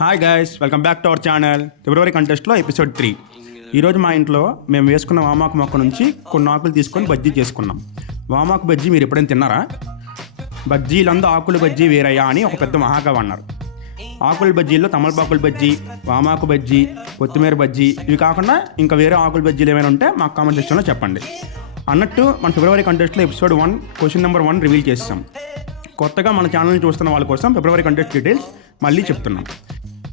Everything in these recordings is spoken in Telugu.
Hi guys, welcome back to our channel. February కంటెస్ట్లో ఎపిసోడ్ 3. ఈరోజు మా ఇంట్లో మేము వేసుకున్న వామాకు మొక్క నుంచి కొన్ని ఆకులు తీసుకొని బజ్జీ చేసుకున్నాం. వామాకు బజ్జీ మీరు ఎప్పుడైనా తిన్నారా? బజ్జీలంతా ఆకులు బజ్జీ వేరయ్యా అని ఒక పెద్ద మహాకవి అన్నారు. ఆకుల బజ్జీల్లో తమలపాకుల బజ్జీ, వామాకు బజ్జీ, కొత్తిమీర బజ్జీ, ఇవి కాకుండా ఇంకా వేరే ఆకుల బజ్జీలు ఏమైనా ఉంటే మాకు కామెంట్ సెక్షన్లో చెప్పండి. అన్నట్టు మన ఫిబ్రవరి కంటెస్ట్లో ఎపిసోడ్ 1 క్వశ్చన్ నెంబర్ 1 రివీల్ చేస్తాం. కొత్తగా మన ఛానల్ని చూస్తున్న వాళ్ళ కోసం ఫిబ్రవరి కంటెస్ట్ డీటెయిల్స్ మళ్ళీ చెప్తున్నాం.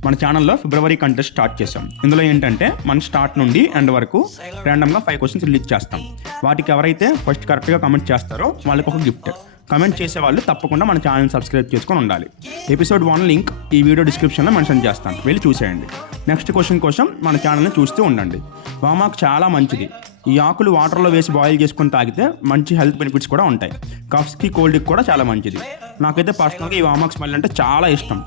మన ఛానల్లో ఫిబ్రవరి కంటెస్ట్ స్టార్ట్ చేసాం. ఇందులో ఏంటంటే మన స్టార్ట్ నుండి ఎండ్ వరకు ర్యాండమ్గా 5 క్వశ్చన్స్ రిలీజ్ చేస్తాం. వాటికి ఎవరైతే ఫస్ట్ కరెక్ట్గా కమెంట్ చేస్తారో వాళ్ళకి ఒక గిఫ్ట్. కమెంట్ చేసే వాళ్ళు తప్పకుండా మన ఛానల్ సబ్స్క్రైబ్ చేసుకొని ఉండాలి. ఎపిసోడ్ 1 లింక్ ఈ వీడియో డిస్క్రిప్షన్లో మెన్షన్ చేస్తాను, వెళ్ళి చూసేయండి. నెక్స్ట్ క్వశ్చన్ కోసం మన ఛానల్ని చూస్తూ ఉండండి. వామాకు చాలా మంచిది. ఈ ఆకులు వాటర్లో వేసి బాయిల్ చేసుకొని తాగితే మంచి హెల్త్ బెనిఫిట్స్ కూడా ఉంటాయి. కఫ్స్కి, కోల్డ్కి కూడా చాలా మంచిది. నాకైతే పర్సనల్గా ఈ వామాకు స్మెల్ అంటే చాలా ఇష్టం.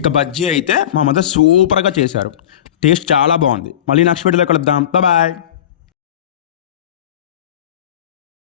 ఇక బజ్జీ అయితే మా మదర్ సూపర్గా చేశారు. టేస్ట్ చాలా బాగుంది. మళ్ళీ నెక్స్ట్ వీడియోలో కలుద్దాం. బాయ్.